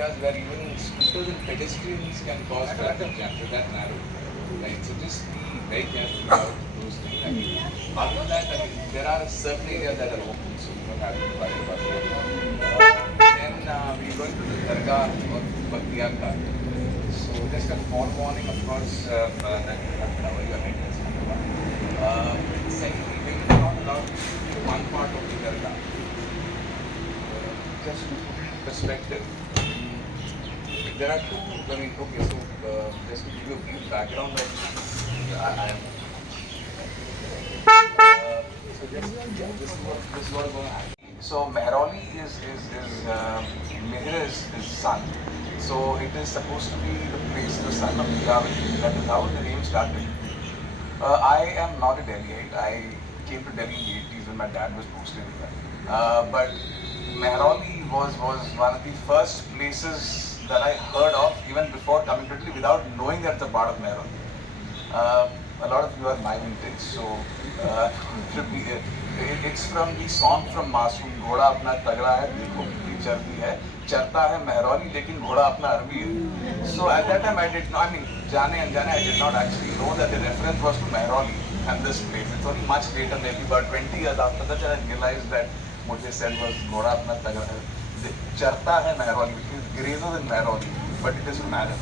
Areas where even scooters and pedestrians can cause traffic jam to that narrow. Right? So just be very careful about those things. I mean, other than that, I mean, there are certain areas that are open, so you don't have to worry about that. Then we're going to the Dargah or Bakhtiyar. So just a forewarning, of course, that you have to cover your head. Secondly, we will not allow one part of the Dargah. Just to put it in perspective, there are two, I mean, okay, so just to give you a brief background of I am. So just, yeah, this is what going to happen. So Mehrauli is Meher's son. So it is supposed to be the place, the son of Mehrauli. That is how the name started. I am not a Delhiite. I came to Delhi in the 80s when my dad was posted here. But Mehrauli was one of the first places that I heard of even before coming to Italy without knowing that it's a part of Mehrauli. A lot of you are my vintage, so it's from the song from Masoom, घोड़ा अपना तगड़ा है, देखो कितनी चर्बी है, चरता है Mehrauli, लेकिन घोड़ा अपना अरबी है. So at that time I did not, I mean, जाने अनजाने, I did not actually know that the reference was to Mehrauli and this place. It's only much later, maybe about 20 years after that, I realized that what they said was घोड़ा अपना तगड़ा है. चरता है Mehrauli, which is greater than Mehrauli, but it doesn't matter.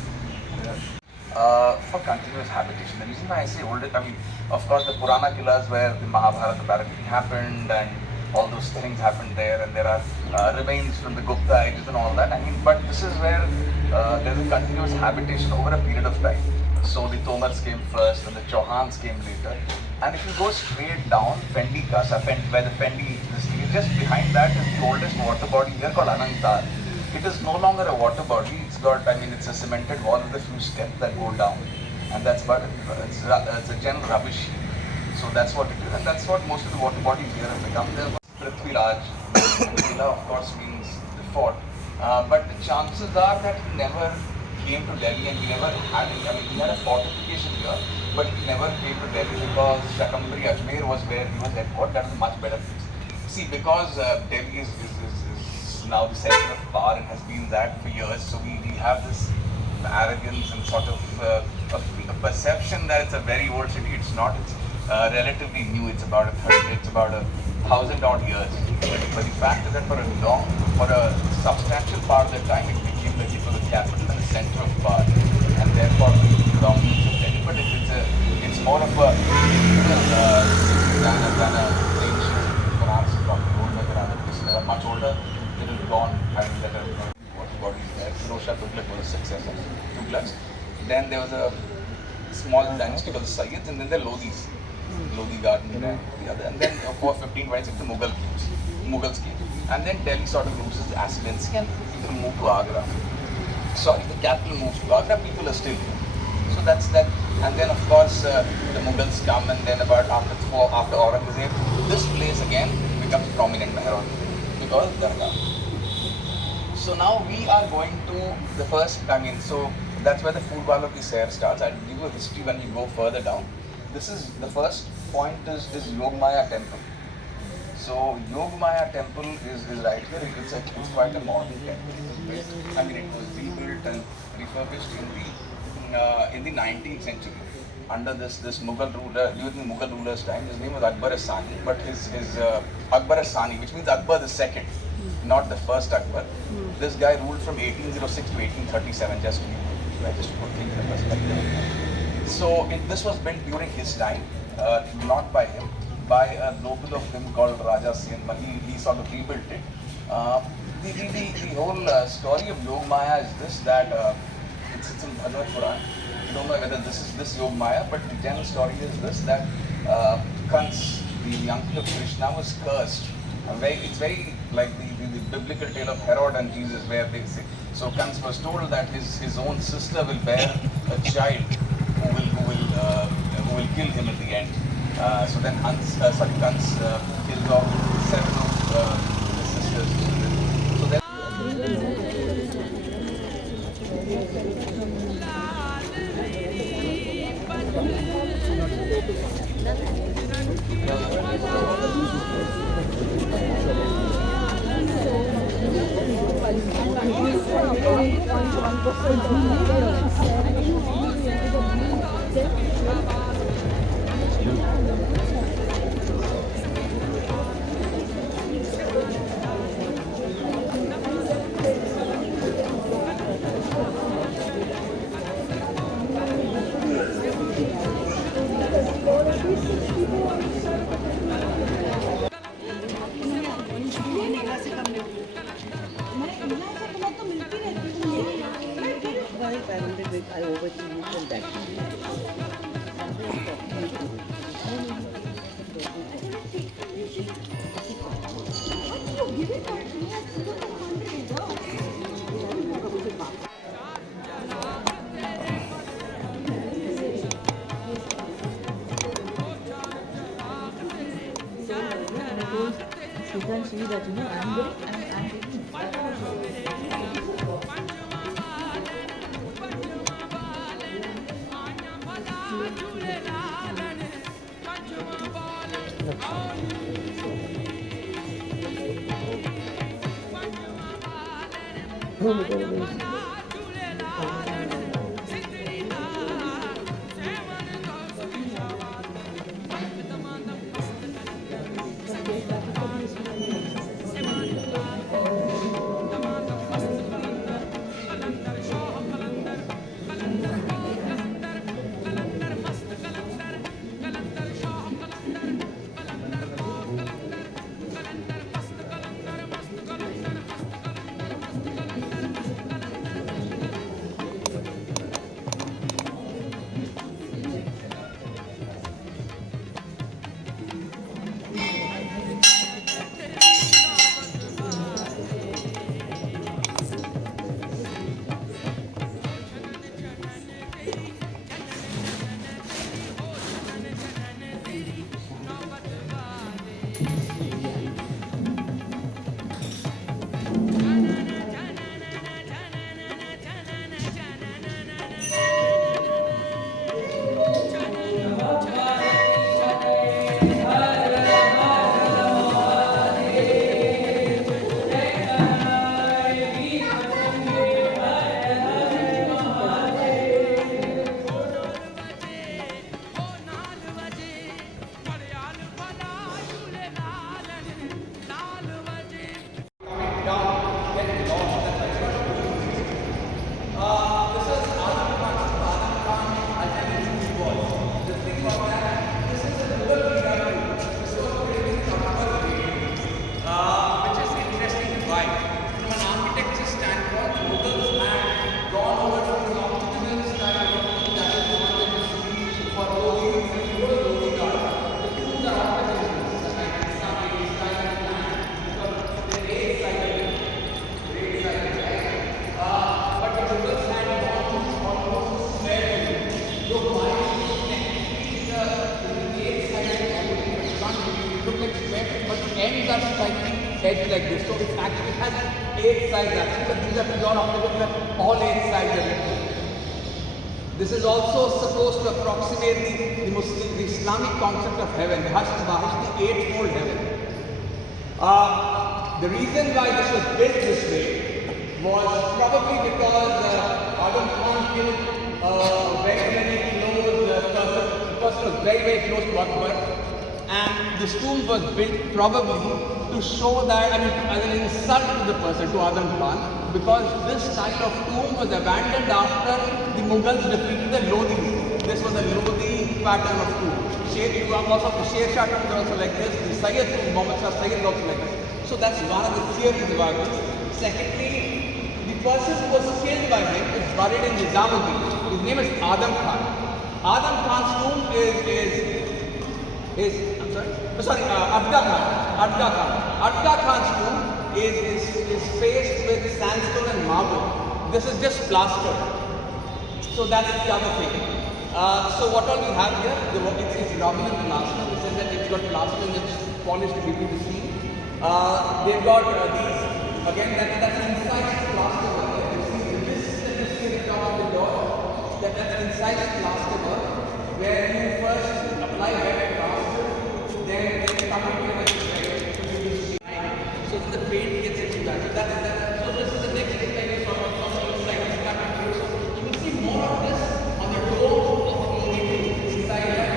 For continuous habitation. The reason why I say older, I mean, of course, the Purana Killas where the Mahabharata apparently happened and all those things happened there, and there are remains from the Gupta ages and all that. I mean, but this is where there is a continuous habitation over a period of time. So the Tomars came first, and the Chauhans came later. And if you go straight down, Fendi Casa, where the Fendi is, just behind that is the oldest water body here called Anantar. It is no longer a water body. It's got, I mean, it's a cemented wall with a few steps that go down, and that's about it. It's a general rubbish. So that's what it is, and that's what most of the water bodies here have become. The Prithviraj, Villa, of course, means the fort, but the chances are that he never came to Delhi, and he never had it. I mean, he had a fortification here, but he never came to Delhi because Shakambari Ajmer was where he was headquartered. That was a much better place. See, because Delhi is now the center of power and has been that for years, so we have this arrogance and sort of a perception that it's a very old city. It's not. It's relatively new. It's about 1,000 odd years. But the fact is that for a substantial part of the time, it became the capital and the center of power, and therefore the dominance of Delhi. But it's more of a than a ancient perhaps probably older than other, much older. It is gone, having that water bodies there. Firozshah Tughlaq was a successor. Tughlaqs. Then there was a small dynasty called the Sayyids, and then the Lodhis. Lodhi Garden and the other. And then for 1526 the Mughals came. And then Delhi sort of loses ascendancy and people move to Agra. Sorry, the capital moves to Agra, people are still here. So that's that. And then of course the Mughals come, and then about after Aurangzeb, this place again becomes prominent, Mehrauli, because of Dargah. So now we are going to the first, I mean, so that's where the Phoolwalon ki Sair starts. I'll give you a history when we go further down. This is, the first point is Yog Maya Temple. So Yog Maya Temple is right here. It's quite a modern temple. I mean, it was rebuilt and refurbished in the 19th century under this Mughal ruler, during the Mughal ruler's time. His name was Akbar Sani, but his Akbar Sani, which means Akbar the second, not the first Akbar. This guy ruled from 1806 to 1837, just to put things in perspective. So this was built during his time, not by him, by a noble of him called Raja Sair. He sort of rebuilt it. The whole story of Yog Maya is this, that it's in Bhagavad Puran. I don't know whether this is this Yog Maya, but the general story is this, that Kans, the uncle of Krishna, was cursed. It's very like the biblical tale of Herod and Jesus, where they say, so Kans was told that his own sister will bear a child who will kill him in the end. So then Kans kills off seven of his sisters. So then You can see that, I'm going and I'm taking edge like this. So it actually has 8 sides actually, but these are pure optical that all 8 sides are equal. This is also supposed to approximate the Islamic concept of heaven, the Hashd Bahish, the 8-fold heaven. The reason why this was built this way was probably because Adham Khan killed very close person. The person was very close to Akbar, and this tomb was built probably to show that, as an insult to the person, to Adham Khan, because this style of tomb was abandoned after the Mughals defeated the Lodi. This was a Lodi pattern of tomb. Also the Sher Shah tomb is also like this. The Sair tomb, Muhammad Shah Sair is also like this. So that's one of the theories about this. Secondly, the person who was killed by him is buried in Nizamuddin. His name is Adham Khan. Adham Khan's tomb Adham Khan. Adham Khan's tomb is faced with sandstone and marble. This is just plastered. So that's the other thing. So what all we have here, it's rubbing and plaster. It says that it's got plaster and it's polished to give you the scene. They've got these, again that's inside plaster work. You see this that you see at the top of the door, that's inside plaster work, where you first apply wet plaster, then come into the so that the paint gets into that. So this is the next thing that you sort of inside this pattern. So you will see more of this on the dome of the inside that.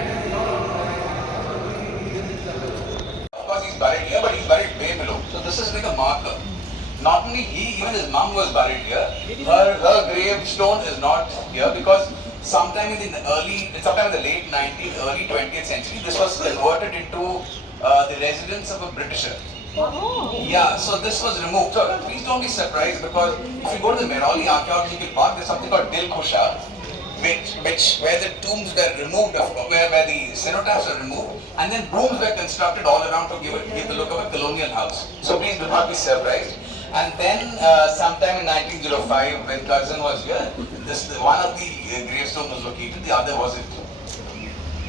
Of course he's buried here, but he's buried way below. So this is like a marker. Not only he, even his mum was buried here. Her gravestone is not here because sometime in the late 19th, early 20th century, this was converted into the residence of a Britisher. Oh. Yeah, so this was removed. So please don't be surprised because if you go to the Mehrauli Archaeological Park, there's something called Dil Khusha, where the tombs were removed, where the cenotaphs were removed, and then rooms were constructed all around to give the look of a colonial house. So please do not be surprised. And then sometime in 1905, when Curzon was here, one of the gravestones was located, the other wasn't.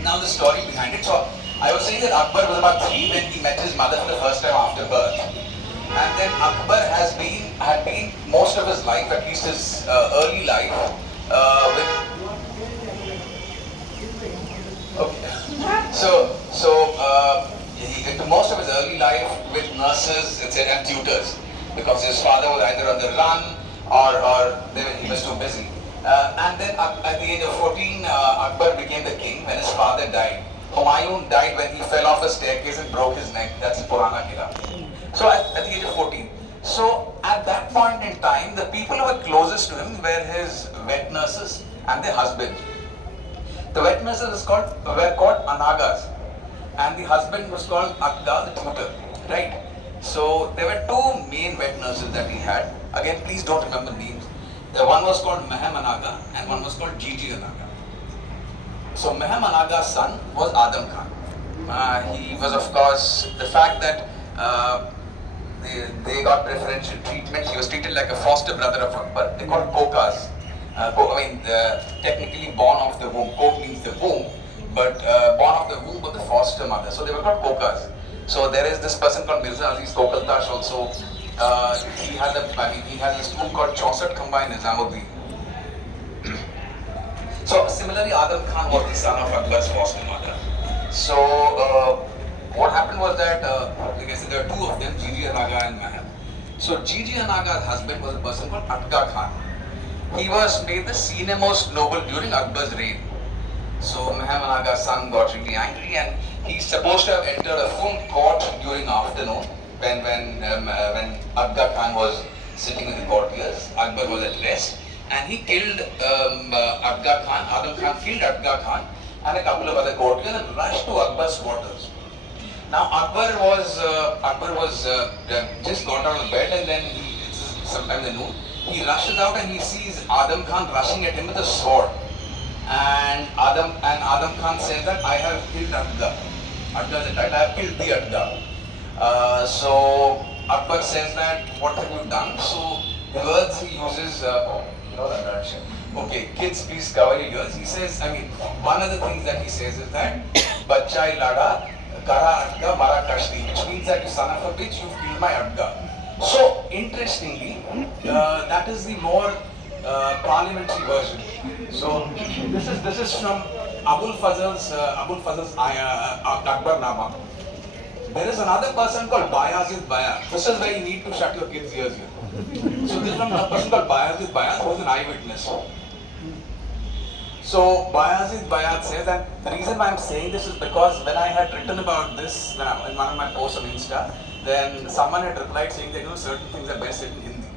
Now the story behind it. So I was saying that Akbar was about 3 when he met his mother for the first time after birth. And then Akbar had been most of his life, at least his early life, with. Okay. Into most of his early life with nurses, etc., and tutors, because his father was either on the run or he was too busy. And then at the age of 14, Akbar became the king when his father died. Humayun died when he fell off a staircase and broke his neck. That's Purana Kila. So at the age of 14. So at that point in time, the people who were closest to him were his wet nurses and their husbands. The wet nurses were called Anagas, and the husband was called Adda, the tutor, right? So there were 2 main wet nurses that he had. Again, please don't remember names. The one was called Mehem Anaga and one was called Gigi Anaga. So Mehem Anaga's son was Adham Khan. He was, of course, the fact that they got preferential treatment. He was treated like a foster brother of Akbar. They called Kokas. Technically born of the womb. Kok means the womb, but born of the womb was the foster mother. So they were called Kokas. So there is this person called Mirza Aziz Kokaltash also. He has a school called Chausat Khamba in Nizamuddin. So similarly, Adham Khan was the son of Akbar's foster mother. So what happened was that, like I said, there were 2 of them, Gigi Anaga and Mehem. So Gigi Anaga's husband was a person called Adga Khan. He was made the senior most noble during Akbar's reign. So Mehem Anaga's son got really angry, and he's supposed to have entered a full court during afternoon when Adga Khan was sitting in the courtiers. Akbar was at rest, and he killed Adga Khan. Adham Khan killed Adga Khan and a couple of other courtiers and rushed to Akbar's quarters. Now Akbar was just got out of bed, and then sometime in the noon, he rushes out and he sees Adham Khan rushing at him with a sword. And Adham Khan says that I have killed Adga. Adga is right, I have killed the Adga. So Akbar says that what have you done? So the words he uses, narration. Okay, kids, please cover your ears. He says, one of the things that he says is that Bachai Lada Kara Adga Mara Kashti, which means that you son of a bitch, you've killed my Adga. So interestingly, that is the more parliamentary version. So this is from Abul Fazl's Akbar Nama. There is another person called Bayazid Baya. This is where you need to shut your kids' ears here. So this is from a person called Bayazid Baya who was an eyewitness. So Bayazid Bayat says, and the reason why I'm saying this is because when I had written about this in one of my posts on Insta, then someone had replied saying that certain things are best said in Hindi.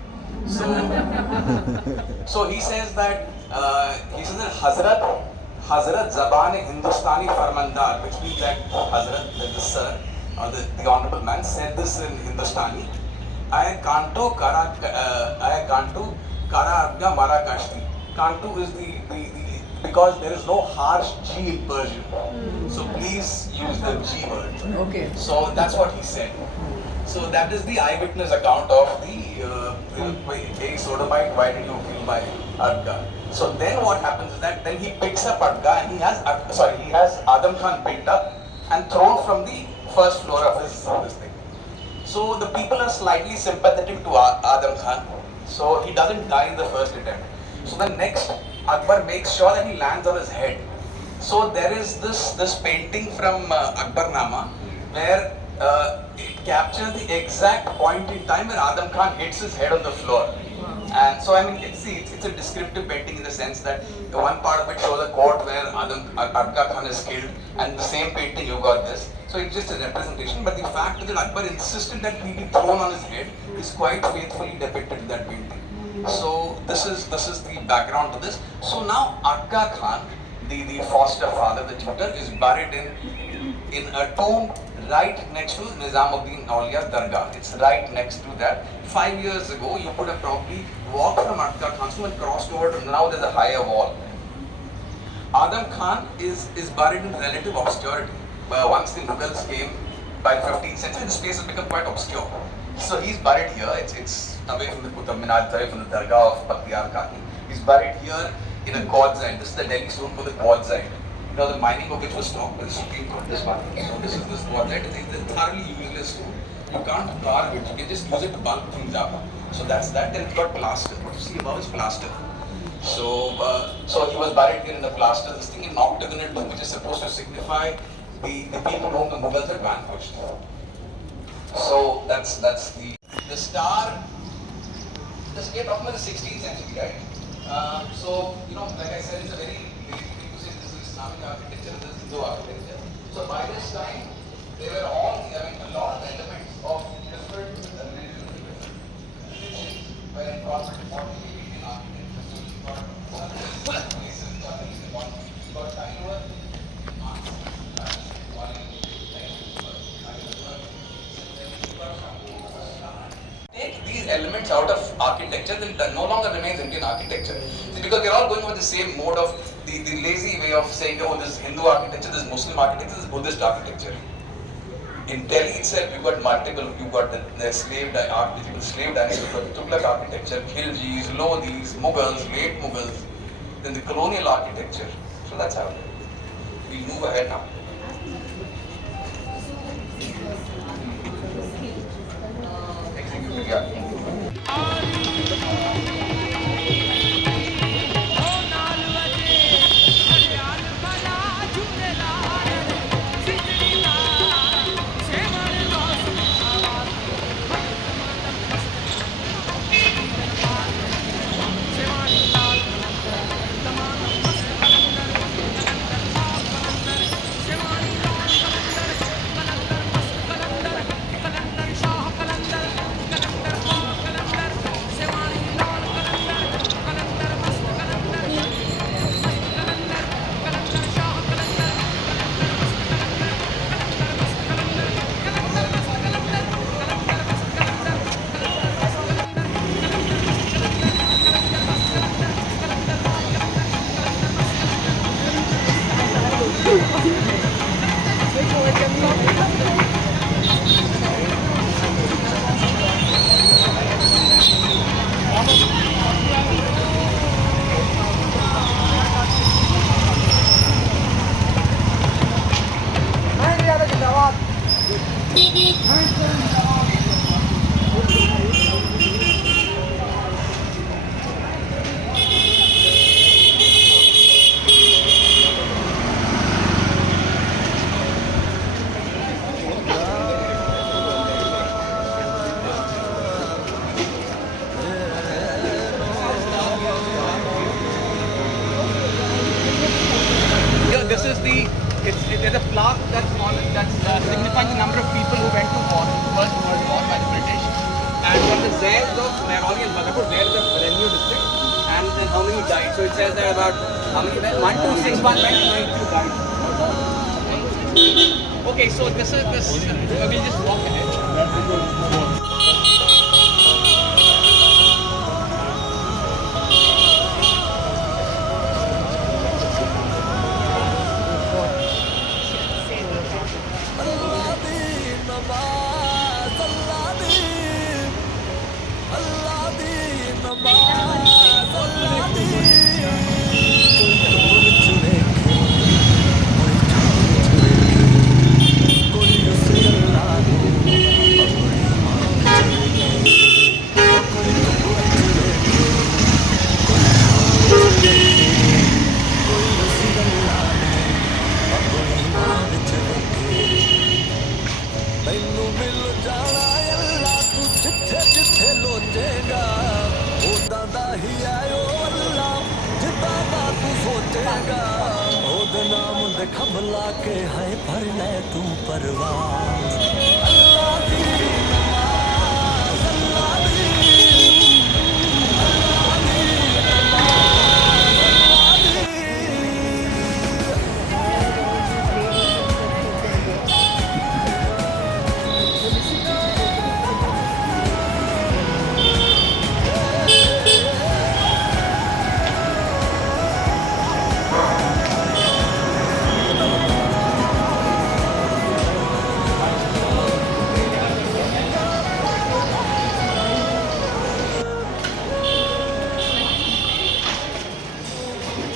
So he says that Hazrat Zaban Hindustani Farmandar, which means that Hazrat, the sir or the honorable man, said this in Hindustani. I canto kara abga mara kashti. Canto is the because there is no harsh G in Persian. So please use the G word. Okay. So that's what he said. So that is the eyewitness account of the hey sodomite, why did you kill my Adga? So then what happens is that then he picks up Adga and he has Adham Khan picked up and thrown from the first floor of this thing. So the people are slightly sympathetic to Adham Khan. So he doesn't die in the first attempt. So the next Akbar makes sure that he lands on his head. So there is this painting from Akbar Nama where it captures the exact point in time when Adham Khan hits his head on the floor. And so it's a descriptive painting in the sense that one part of it shows a court where Adga Khan is killed, and the same painting you got this. So it's just a representation, but the fact that Akbar insisted that he be thrown on his head is quite faithfully depicted in that painting. So this is the background to this. So now Adga Khan, the foster father, the tutor, is buried in a tomb right next to Nizamuddin Aulia's Dargah. It's right next to that. 5 years ago, you could have probably walked from Adga Khan's tomb and crossed over to now there's a higher wall. Adham Khan is buried in relative obscurity. Once the Mughals came by 15th century, this place has become quite obscure. So he's buried here. It's away from the Qutub Minar, away from the Dargah of Bakhtiyar Kaki. He's buried here in a quadzite. This is the Delhi stone for the quadzite. the mining of which was stopped by the Supreme Court. This one. So this is this quadrant. It is thoroughly useless tool. You can't carve it. You can just use it to bulk things up. So that's that. Then it's got plaster. What you see above is plaster. So he was buried here in the plaster. This thing in octagonal tomb, which is supposed to signify the people whom the Mughals had vanquished. So that's the star. This we are talking about the 16th century, right? So like I said, it's a very people say this is Islamic architecture, this is Hindu architecture. So by this time, they were all a lot of elements of different religions were incorporated. What we in architecture, so you got places, you got Taylor, take these elements out of architecture, then no longer remains Indian architecture. See, because we're all going over the same mode of the lazy way of saying, oh, this is Hindu architecture, this is Muslim architecture, this is Buddhist architecture. In Delhi itself, you've got multiple, you've got the slave dynasty, you've got Tughlaq architecture, Khiljis, Lodhis, Mughals, late Mughals, then the colonial architecture. So that's how we move ahead now. Executive, yeah. There's a plaque that's signifying the number of people who went to war, First World War by the British. And from the Zairs of Mehrauli and Bakhtiyar, there is a revenue district, and then how many died. So it says there about how many died? 1261 went, 92 died. Okay, so this we'll just walk ahead. खबला के है भर ले तू परवाज़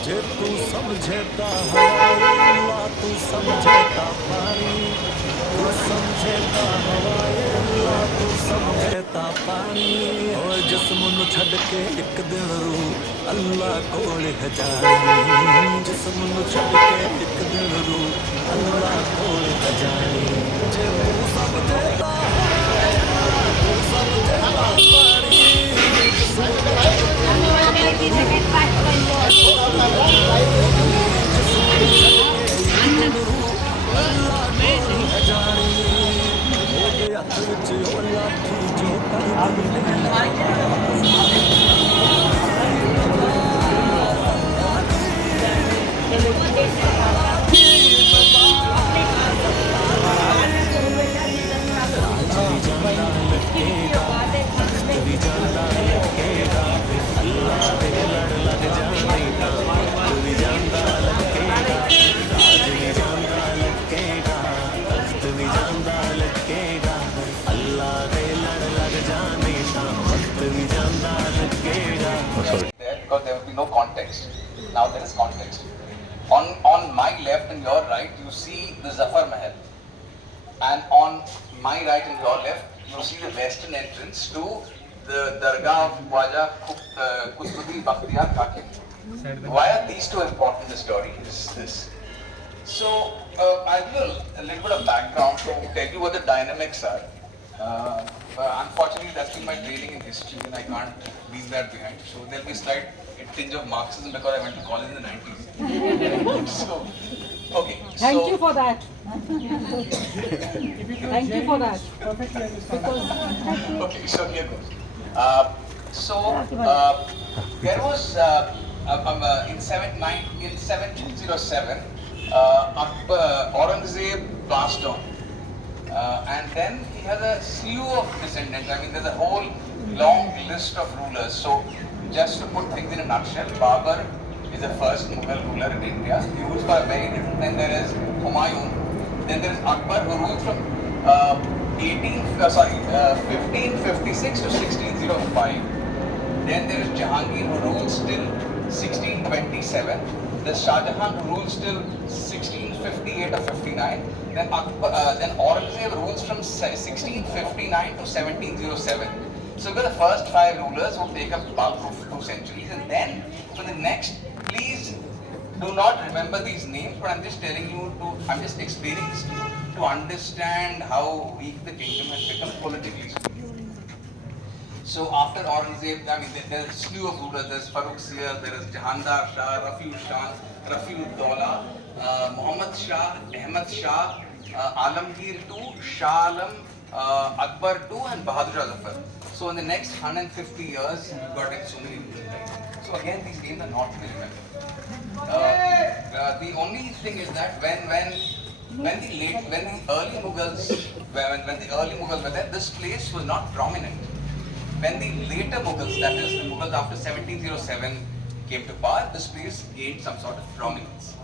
जे तू समझेता है और जिस्म नु छड़ के एक दिन रू अल्लाह कोल है जानी जिस्म नु छड़ के एक दिन रू अल्लाह कोल है जानी जे तू सब देता तू सब देता पारी जिस्म नु छड़ के अल्लाह कोल है जानी ओदे हथ विच ओ लाठी जो करदी there because there will be no context. Now there is context. On my left and your right, you see the Zafar Mahal, and on my right and your left, you see the western entrance to the Dargah of Qutubuddin, Bakhtiyar, Kaki. Why are these two important in the story? Is this? So I'll give you a little bit of background to tell you what the dynamics are. Unfortunately, that's been my training in history, and I can't leave that behind. So there'll be a slight tinge of Marxism because I went to college in the 90s. So, okay. Thank you for that. Thank you for that. Okay, so here goes. There was in 1707, Aurangzeb passed on. And then he has a slew of descendants. I mean, there's a whole long list of rulers. So, just to put things in a nutshell, Babur is the first Mughal ruler in India. He rules for a very little. Then there is Humayun. Then there is Akbar, who ruled from 1556 to 1605. Then there is Jahangir, who rules till 1627. There's Shah Jahan, who rules till 1658 or 59. Then Aurangzeb rules from 1659 to 1707. So we've got the first 5 rulers who take up about 2 centuries, and then for the next, please do not remember these names, but I'm just telling you I'm just explaining this to you to understand how weak the kingdom has become politically speaking. So after Aurangzeb, I mean, there's a slew of rulers. There's Farrukh Sair, there is Jahandar Shah, Rafiud-Dawla, Muhammad Shah, Ahmad Shah, Alamgir II, Shah Alam, Akbar II, and Bahadur Shah Zafar. So in the next 150 years, you've got so many rulers. So again, these names are not to be remembered. The only thing is that when the early Mughals were there, this place was not prominent. When the later Mughals, that is the Mughals after 1707, came to power, this place gained some sort of prominence.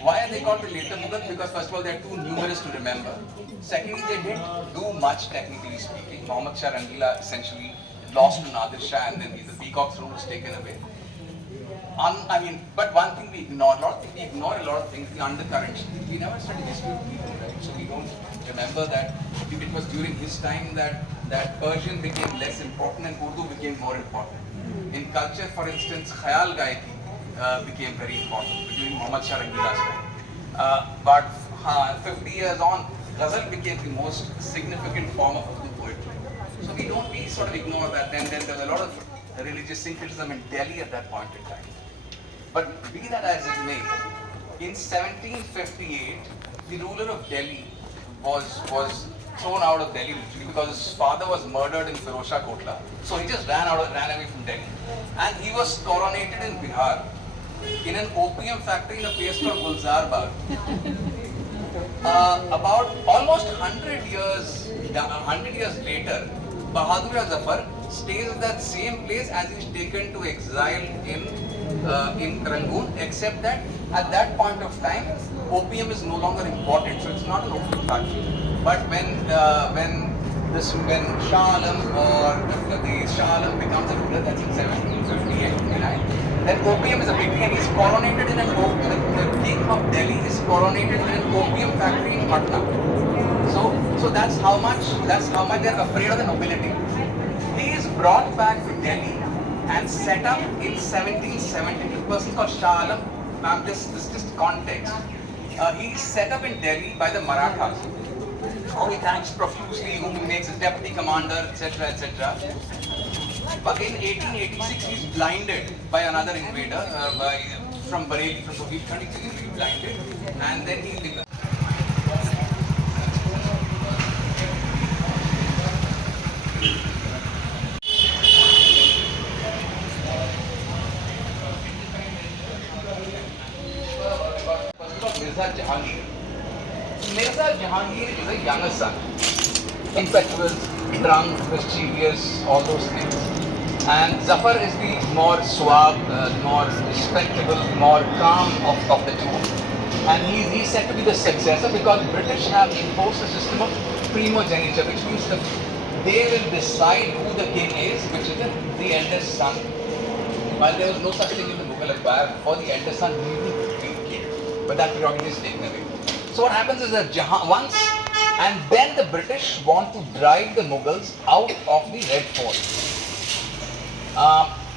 Why are they called the later Mughals? Because first of all, they are too numerous to remember. Secondly, they didn't do much technically speaking. Muhammad Shah Rangila essentially lost to Nadir Shah, and then the Peacock throne was taken away. But one thing we ignore a lot of things, the undercurrents. We never study history of people, right? So we don't remember that it was during his time that Persian became less important and Urdu became more important. In culture, for instance, Khayal Gayaki became very important during Muhammad Shah Rangila's time. But 50 years on, Ghazal became the most significant form of Urdu poetry. So we sort of ignore that. And then there was a lot of religious syncretism in Delhi at that point in time. But be that as it may, in 1758, the ruler of Delhi was thrown out of Delhi literally because his father was murdered in Firozshah Kotla. So he just ran away from Delhi. And he was coronated in Bihar in an opium factory in a place called Gulzar Bagh. About almost 100 years later, Bahadur Shah Zafar stays at that same place as he's taken to exile in Rangoon, except that at that point of time, opium is no longer important, so it's not an opium factory. But when Shah Alam or the Shah Alam becomes a ruler, that's in 1758-59, then opium is a big thing, and he's coronated in the king of Delhi is coronated in an opium factory in Patna. So that's how much they're afraid of the nobility. brought back to Delhi and set up in 1772. A person called Shah Alam. Ma'am, this is just context. He set up in Delhi by the Marathas, who he thanks profusely, whom he makes his deputy commander, etc., etc. But in 1886, he's blinded by another invader, from Bareilly, from Bugilkhand. He's blinded, and then he becomes. Mirza Jahangir. Mirza Jahangir is a younger son, impetuous, drunk, mischievous, all those things. And Zafar is the more suave, more respectable, more calm of the two. And he's said to be the successor because British have imposed a system of primogeniture, which means that they will decide who the king is, which is the eldest son. While there was no such thing in the Mughal Empire, for the eldest son needed to be king. But that prerogative is taken away. So what happens is that once, and then the British want to drive the Mughals out of the Red Fort.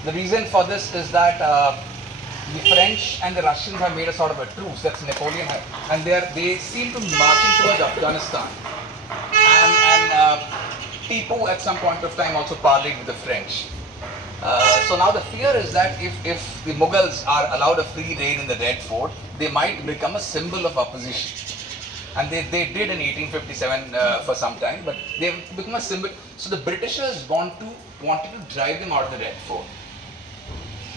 The reason for this is that the French and the Russians have made a sort of a truce. That's Napoleon, and they seem to be marching towards Afghanistan. And Tipu at some point of time also parleyed with the French. So now the fear is that if the Mughals are allowed a free reign in the Red Fort, they might become a symbol of opposition. And they did in 1857 for some time, but they've become a symbol. So the Britishers wanted to drive them out of the Red Fort.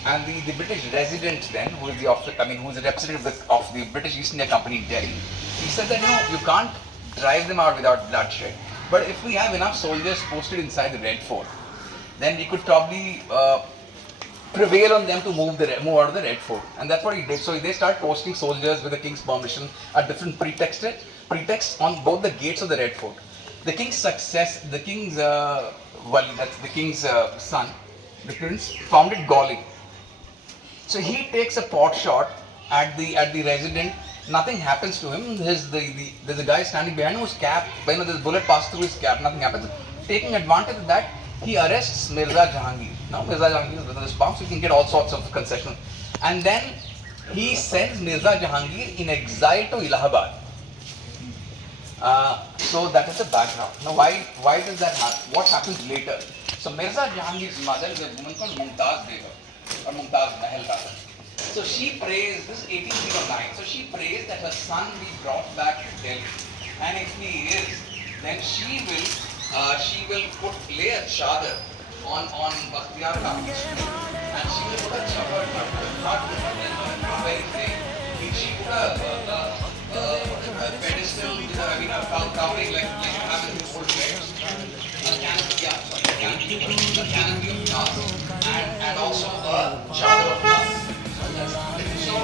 And the British resident then, who is the representative of the British East India Company in Delhi, he said that no, you can't drive them out without bloodshed. But if we have enough soldiers posted inside the Red Fort, then we could probably prevail on them to move out of the Red Fort. And that's what he did. So they started posting soldiers with the king's permission at different pretexts on both the gates of the Red Fort. The king's Wali, that's the king's son, the prince, found it galling. So he takes a pot shot at the resident. Nothing happens to him. There's a guy standing behind whose cap, when this bullet passed through his cap, nothing happens. Taking advantage of that, he arrests Mirza Jahangir. Now Mirza Jahangir is within this palm, so he can get all sorts of concessions. And then he sends Mirza Jahangir in exile to Allahabad. So that is the background. Now why does that happen? What happens later? So Mirza Jahangir's mother is a woman called Mumtaz Begum, or Mumtaz Mahal rather. So she prays, this is 1809, so she prays that her son be brought back to Delhi. And if he is, then she will lay a chadar on Bakhtiyar Kaki and she will put a chapar, not very thick. She put a pedestal, a covering like you have in the old beds, a canopy of nuts, and also a chadar of nuts. So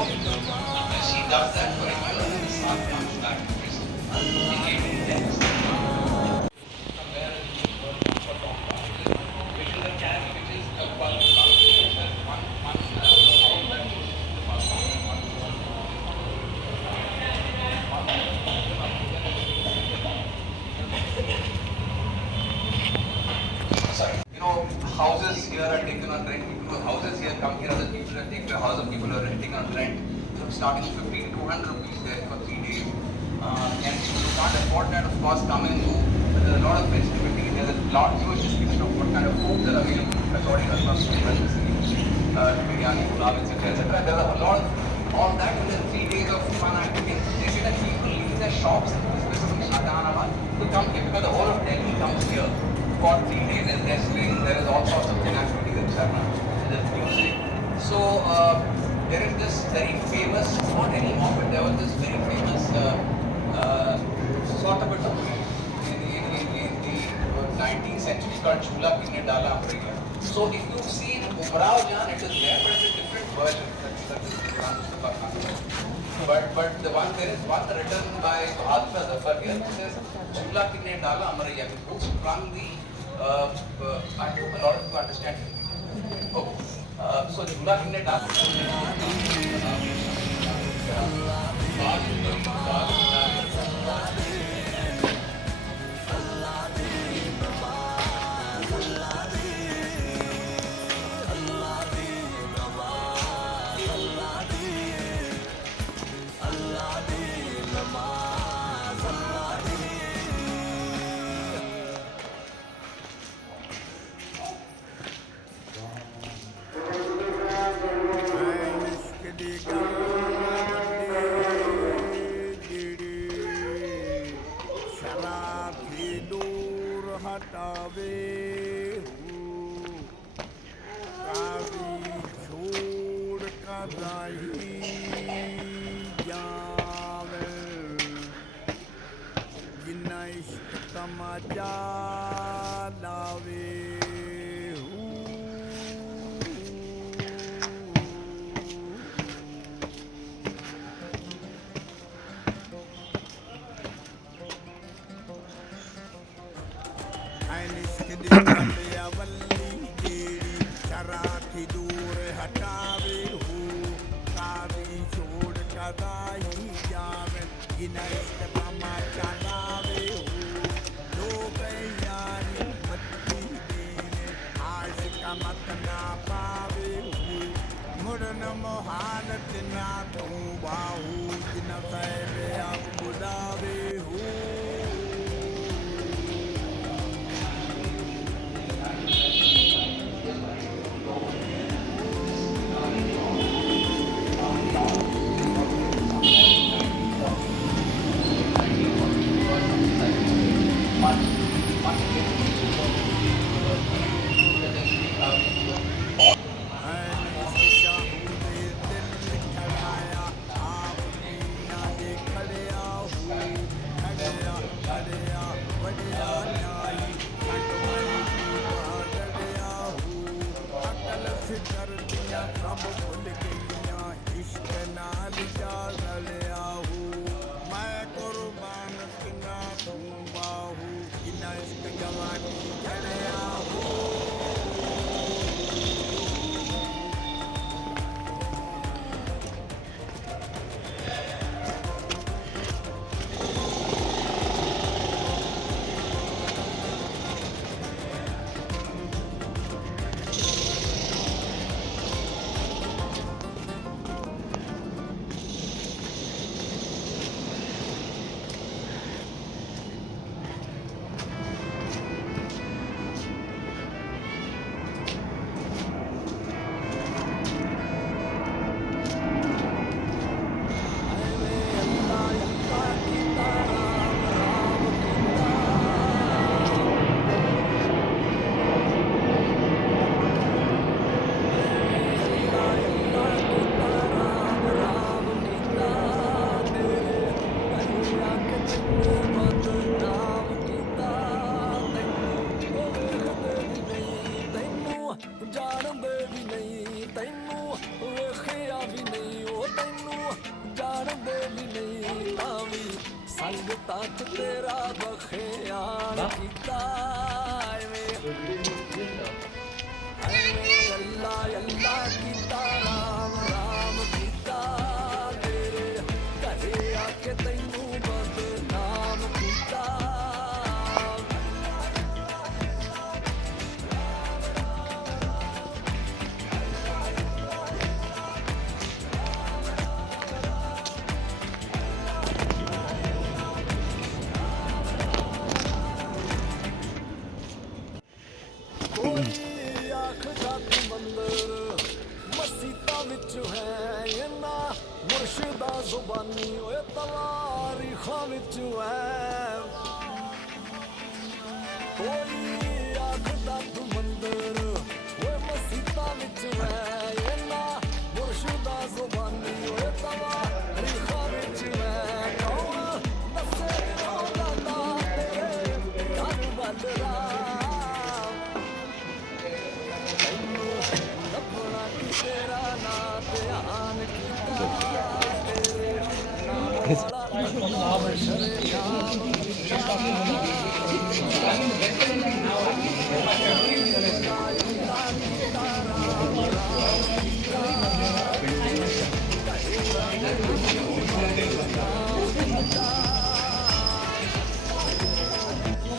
she does that for a year and the son comes back to prison in 1810. Houses here are taken on rent. People who houses here come here, other people are taking a house of people who are renting on rent. From starting 50 to 200 rupees there for 3 days. And if you can't afford that, of course, come and go. But there's a lot of festivity. There's a lot huge description of what kind of foods are available according to biryani, pulao, etc. There's a lot of all that within 3 days of fun activities. They say that people leave their shops, specifically Shahjahanabad, to come here because the whole of Delhi comes here. For 3 days, there's wrestling, there is all sorts of activities in Jharna, there's music. So there is this very famous, not anymore, but there was this very famous sort of a topic in the 19th century called Chula Kine Dala Amriya. So if you've seen Umrao Jan, it is there, but it's a different version. But there is one written by Zafar here, which says Chula Kine Dala Amriya, which sprung the I hope a lot of you understand. Oh, so Chula Kine Dala. नमाज अल्लाह दी इश्क दी गल शराफी दूर हटावे कावी छोड़ कदाई जावे जिन्ना इश्क तमाचा लावे वल्ली गेड़ी शराफी दूर हटावे हो कावी छोड़ कदाई जावे गिना इश्क तमाचा लावे हो लोग यारी बत्ती देने आशिक मत ना पावे हो मुड़न मोहालत ना तो बाहू जिन सैले अब बुलावे हो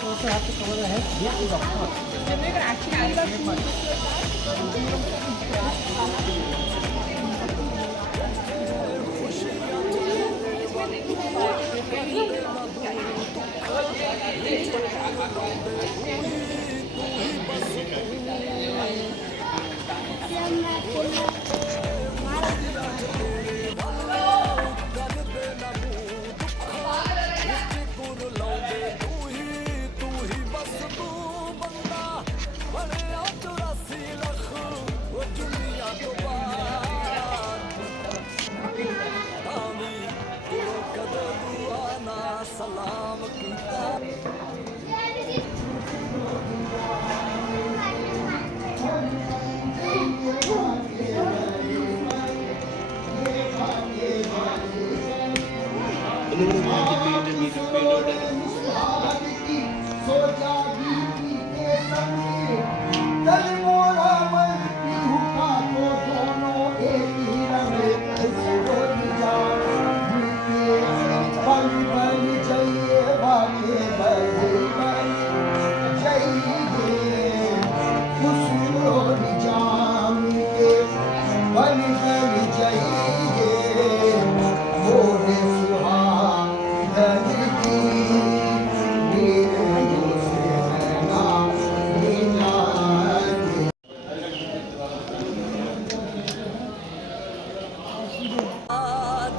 also have to cover the head. Yeah, of course.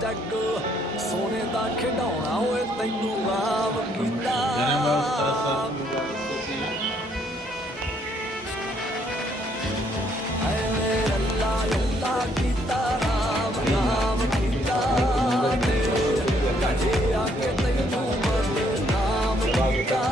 जग सोने दा खिडौना ओए तैनू आव कीता हाय वे अल्लाह अल्लाह कीता राम राम कीता कटे आके तैनू बदनाम कीता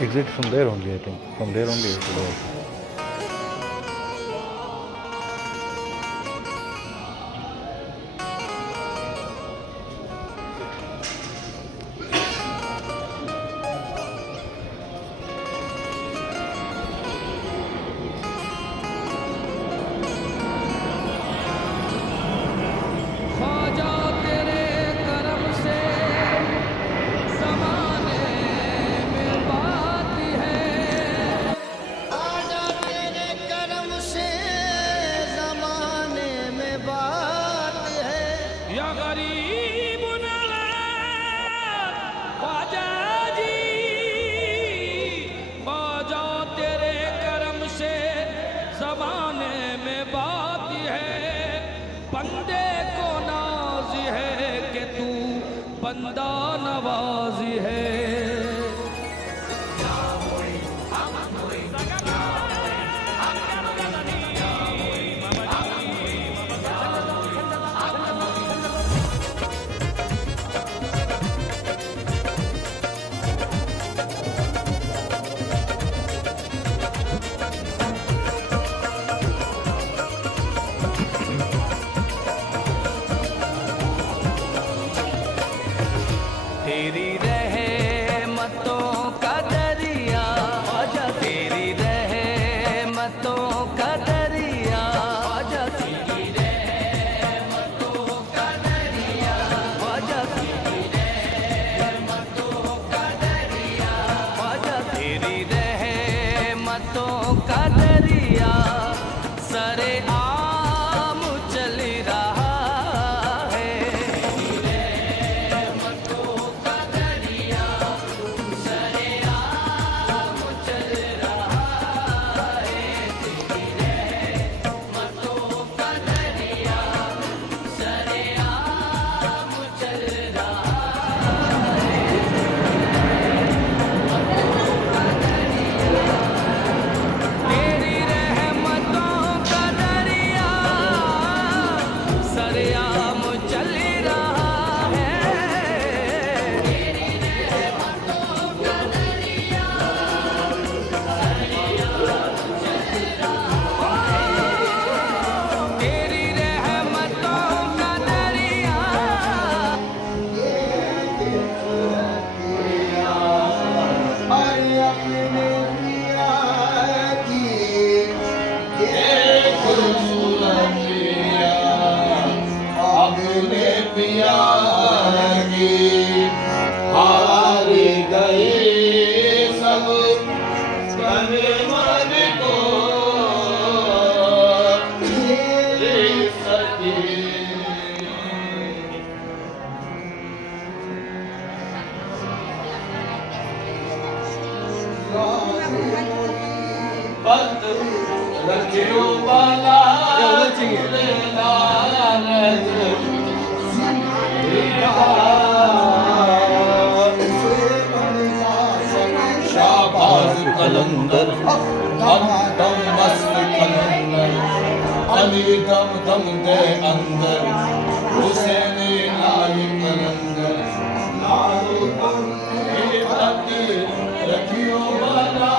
Exit from there only, I think. From there only it will go. बंदा नवाजी है तेरी रहे पियागी हारी गई सब तन मन को रे सकी पत रखियो बाला शाबाज कलंदर हम दम मस्त कलंदर अली दम दम दे अंदर हुसैन लाल कलंदर लालो दम ये पति रखियो बाला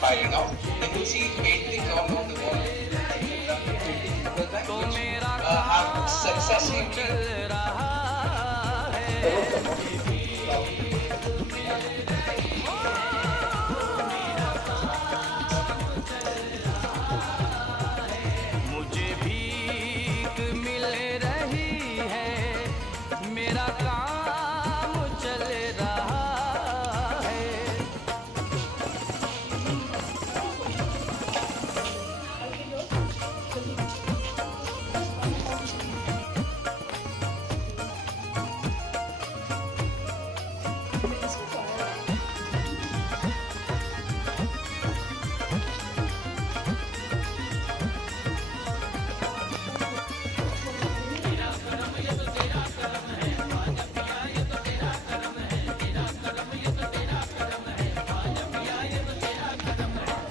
Filing out, you will see paintings all over the wall. Have successively मुझे भीख मिल रही है मेरा काम चल रहा है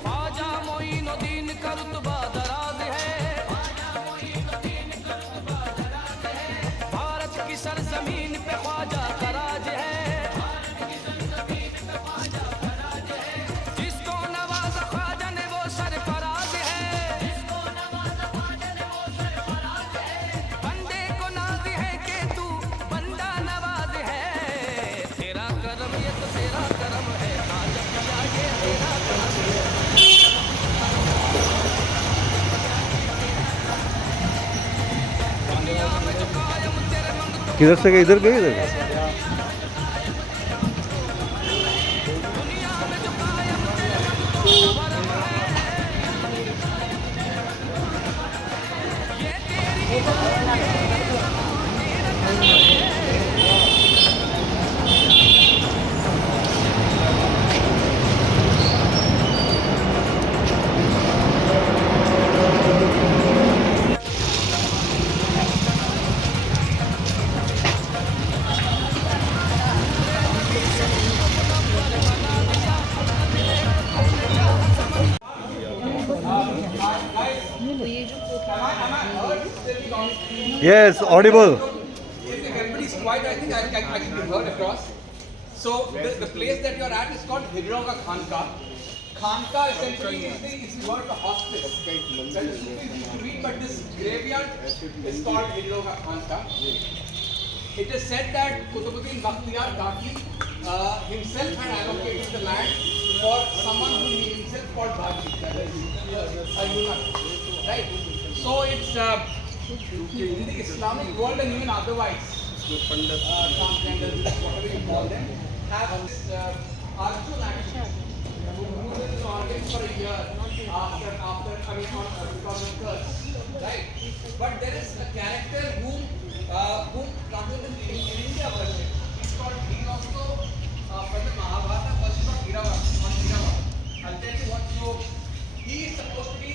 ख्वाजा मोइनुद्दीन का रुतबा दराज है भारत की सरजमीन पे ख्वाजा का राज है जिसको नवाजा ख्वाजा ने वो सरफराज है बंदे को नाज है कि तू बंदा नवाज है तेरा करम ये तो तेरा करम है ख्वाजा पिया ये तेरा करम है दुनिया में जो कायम तेरे मंग तो किधर से गए इधर गए इधर गए? दुनिया में जो कायम तेरे मंग तो भरम है ये तेरी Yes, audible. If everybody's quiet, I think I can be heard across. So the place that you're at is called HIJRON Khankha. Khankha essentially is the word for hospice. That is Sufis used to read, but this graveyard is called HIJRON Khankha. It is said that Qutubuddin Bakhtiyar Kaki himself had allocated the land for someone who he himself called Baji, that is a eunuch, right? So it's in the Islamic world and even otherwise, transgenders, whatever you call them, have this arjun action who loses his organs for a year because of curse, right? But there is a character whom Khankha in India worship. He's also from the Mahabharata version of Irava. I'll tell you what. So he is supposed to be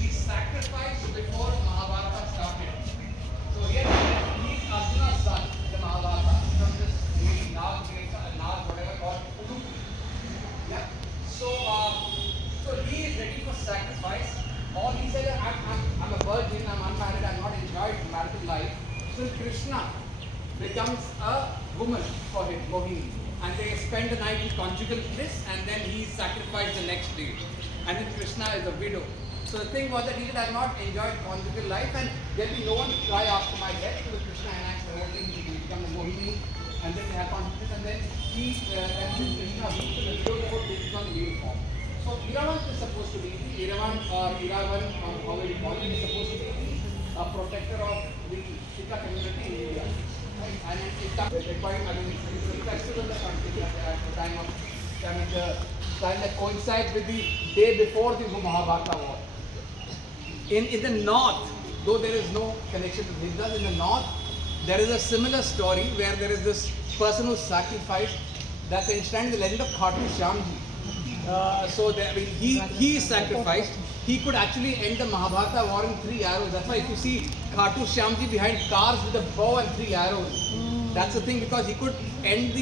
the sacrifice before Mahabharata started. So here he is Arjuna's son, the Mahabharata, from this Nag, whatever called Udu. Yeah. So he is ready for sacrifice. virgin, I'm unmarried, I've not enjoyed marital life. So Krishna becomes a woman for him, Mohini. And they spend the night in conjugal bliss and then he is sacrificed the next day. And then Krishna is a widow. So the thing was that he said, I have not enjoyed conjugal life and there will be no one to cry after my death. So Krishna enacts the whole thing, he becomes a Mohini and then they have conjugal bliss and then Krishna weeps to the widow, therefore they become male form. So Iravan is supposed to be, Iravan or Iravan, however you call it, is supposed to be a protector of the Sikha community in India. Right? And it comes quite, I mean, it's a festival that comes at the time of, I mean, the time that coincides with the day before the Mahabharata war. In the north, though there is no connection to Hindus, in the north, there is a similar story where there is this person who sacrificed, that's enshrined in the legend of Khatu Shyamji. So there, I mean, he sacrificed. He could actually end the Mahabharata war in 3 arrows. That's why if you see Khatu Shyamji behind cars with a bow and 3 arrows, that's the thing, because he could end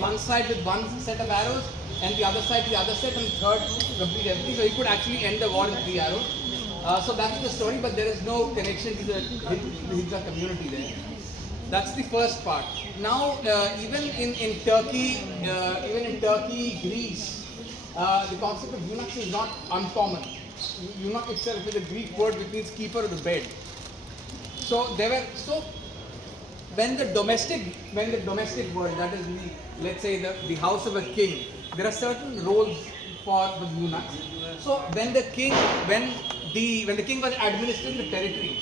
one side with one set of arrows and the other side with the other set and third complete everything. So he could actually end the war in 3 arrows. So that's the story, but there is no connection to the Hijra community there. That's the first part. Now, even in Turkey, Greece, the concept of eunuchs is not uncommon. Eunuch itself is a Greek word which means keeper of the bed. So when the domestic world, that is let's say the house of a king, there are certain roles for the eunuchs. So when the king was administering the territory,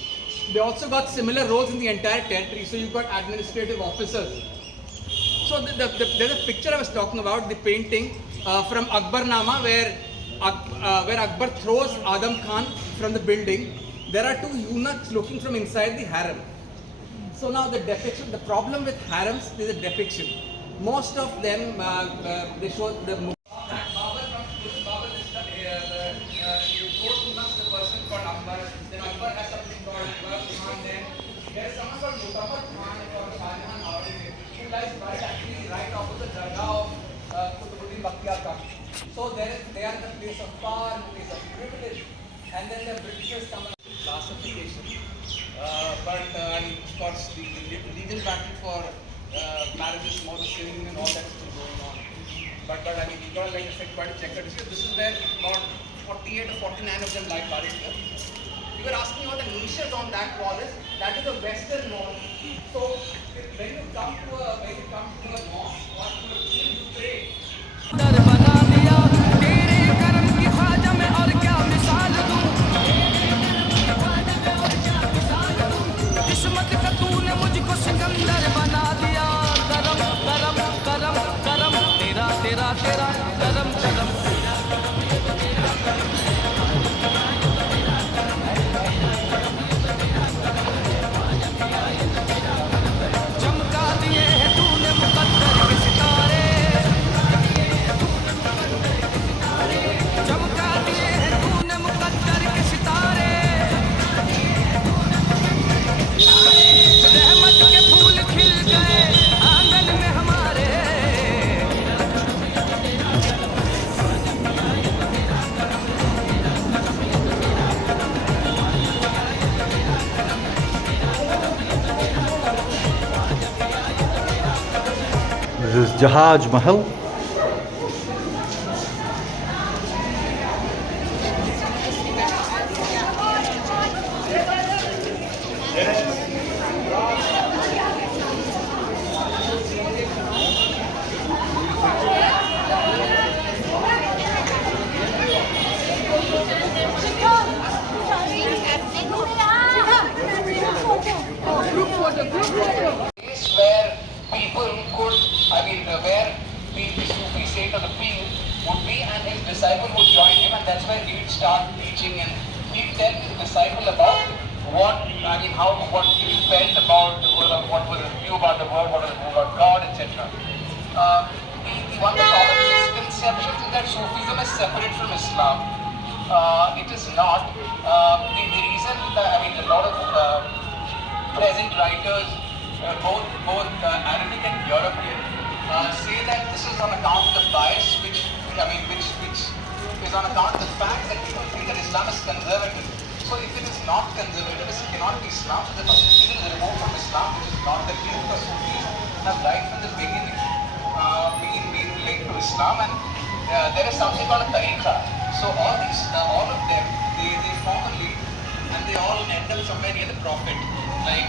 they also got similar roles in the entire territory. So you've got administrative officers. So there's a picture I was talking about, the painting from Akbarnama where Akbar throws Adham Khan from the building. There are 2 eunuchs looking from inside the harem. So now the depiction, the problem with harems is the depiction. Most of them, they show the right opposite Dargah of Qutubuddin, Bakhtiyar, Kaki. So they are in the place of power, in the place of privilege, and then the Britishers come up with classification. But of course, the legal battle for marriages, more the civil and all that is still going on. But I mean, you got, like I said, quite a checkered history. This is where about 48 or 49 of them lie buried here. You were asking what the niches on that wall is. That is the western wall. So when you come to a mosque or to a tomb, you pray. This is Jahaz Mahal. Place where people could, where the Sufi saint or the pir would be and his disciple would join him, and that's where he would start teaching and he'd tell his disciple about what he felt about the world, what was his view about the world, what was his view about God, etc. One of the common misconceptions is that Sufism is separate from Islam. It is not. The reason that, a lot of present writers, both Arabic and European, say that this is on account of the bias which is on account of the fact that people think that Islam is conservative. So if it is not conservative, it cannot be Islam. So the Sufism is removed from Islam, which is not the case because Sufis have right from the beginning been linked to Islam, and there is something called a tariqa. So all of them, they form a lead, and they all end up somewhere near the Prophet, like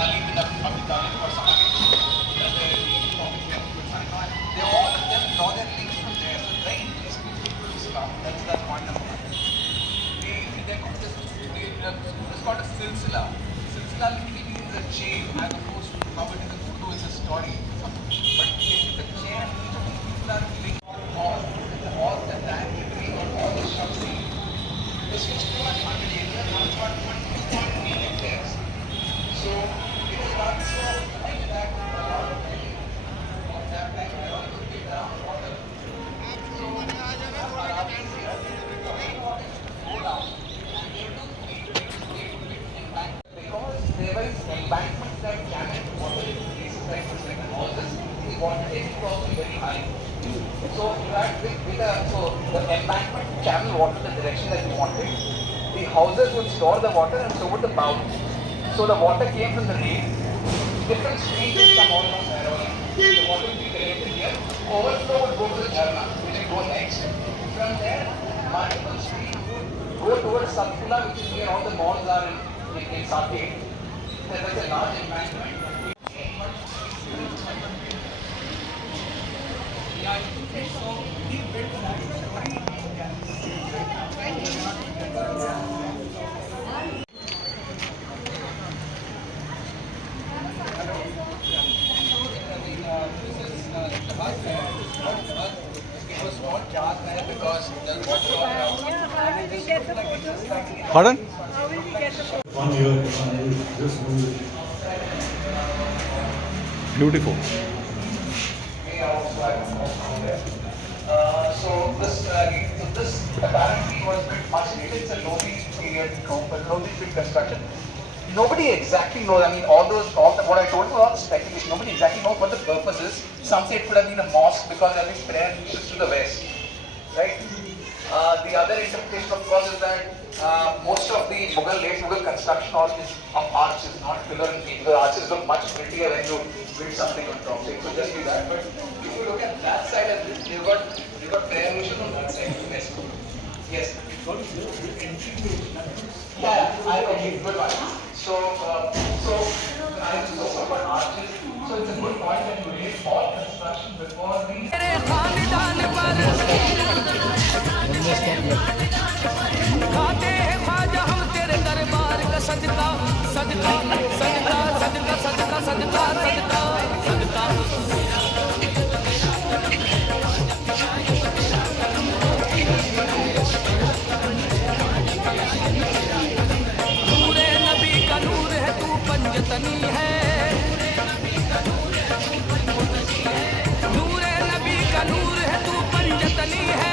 Ali bin Abi Talib or somebody. They all of them draw their links from there. So it's very interesting to Islam. That's point number one. It's called a silsila. Silsila literally means a chain, as opposed to how it is in Urdu, it's a story. But it's a chain, and each of these people are linked all the time, literally all the Shamsi. This used to be 100 areas, now it's about 20 million hectares. So it is not so much that a lot of people of that time were all looking down water. So what are these here? Go down. Because there was embankments that channeled water in places like this, like houses, the water table was also very high. So you had the embankment channel water in the direction that you wanted. The houses would store the water and so would the bowls. So the water came from the rain. Different streams would come all from Mehrauli. The water would be collected here. Overflow would go to the Jharna, which would go next. From there, multiple streams would go towards Satpula, which is where all the malls are in Sair. There is a large embankment. Yeah, so he built that story. It was called Jahaz Mahal because the water all around. How will we get the photos? Pardon? How will we get the photos? 1 year, just move it. Beautiful. So this apparently was built much later. It's a Lodi period tomb, but Lodi period construction. Nobody exactly knows. I mean, what I told you was all speculation. Nobody exactly knows what the purpose is. Some say it could have been a mosque because there is prayer is to the west, right? The other interpretation, of course, is that most of the late Mughal construction is of arches, not pillar and beam. The arches look much prettier when you build something on top. So it could just be that. But if you look at that side, you've got prayer mission on that side. Yes. Yeah, okay, good one. So I was talking about arches. So it's a good point that you raise all construction before the. खाते हैं ख्वाजा हम तेरे दरबार का सदका सदका सदका सदका सदका सदका सदका नूरे नबी का नूर है तू पंजतनी है नूरे नबी का नूर है तू पंजतनी है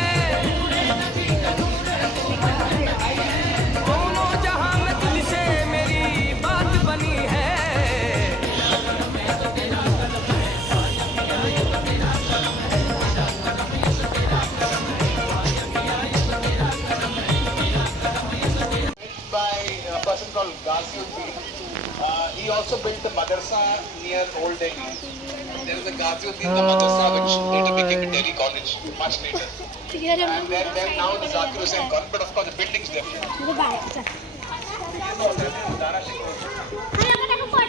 He also built the madrasa near Old Delhi. There is a Ghaziuddin the madrasa which later became a Delhi college much later. And then now the Zakir Hussain College, but of course the building's different.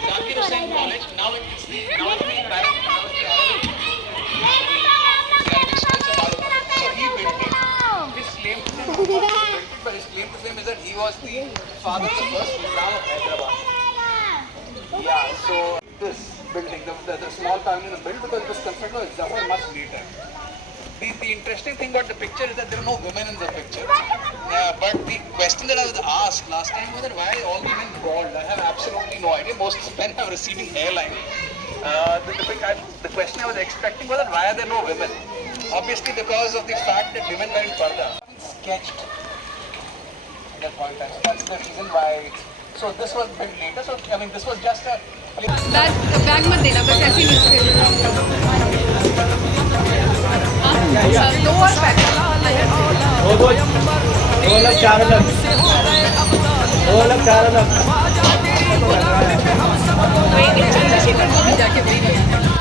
Zakir Hussain College, now it's being Arabic school. So he built it. His claim to fame but his claim to fame is that he was the father of the first Imam of Hyderabad. Yeah, so this building, the small pavilion was built because it was constructed by Zafar much later. The interesting thing about the picture is that there are no women in the picture. But the question that I was asked last time was that why are all women bald? I have absolutely no idea. Most men have receding hairline. The question I was expecting was that why are there no women? Obviously because of the fact that women were in Dargah. Sketched at that point in time. So that's the reason why. So this was built later. So I mean, this was just a. Bag मत देना बस ऐसे newspaper दो और bag दो 4 अलग अलग चार अलग वही चंद्रशेखर को भी जाके वही बनाना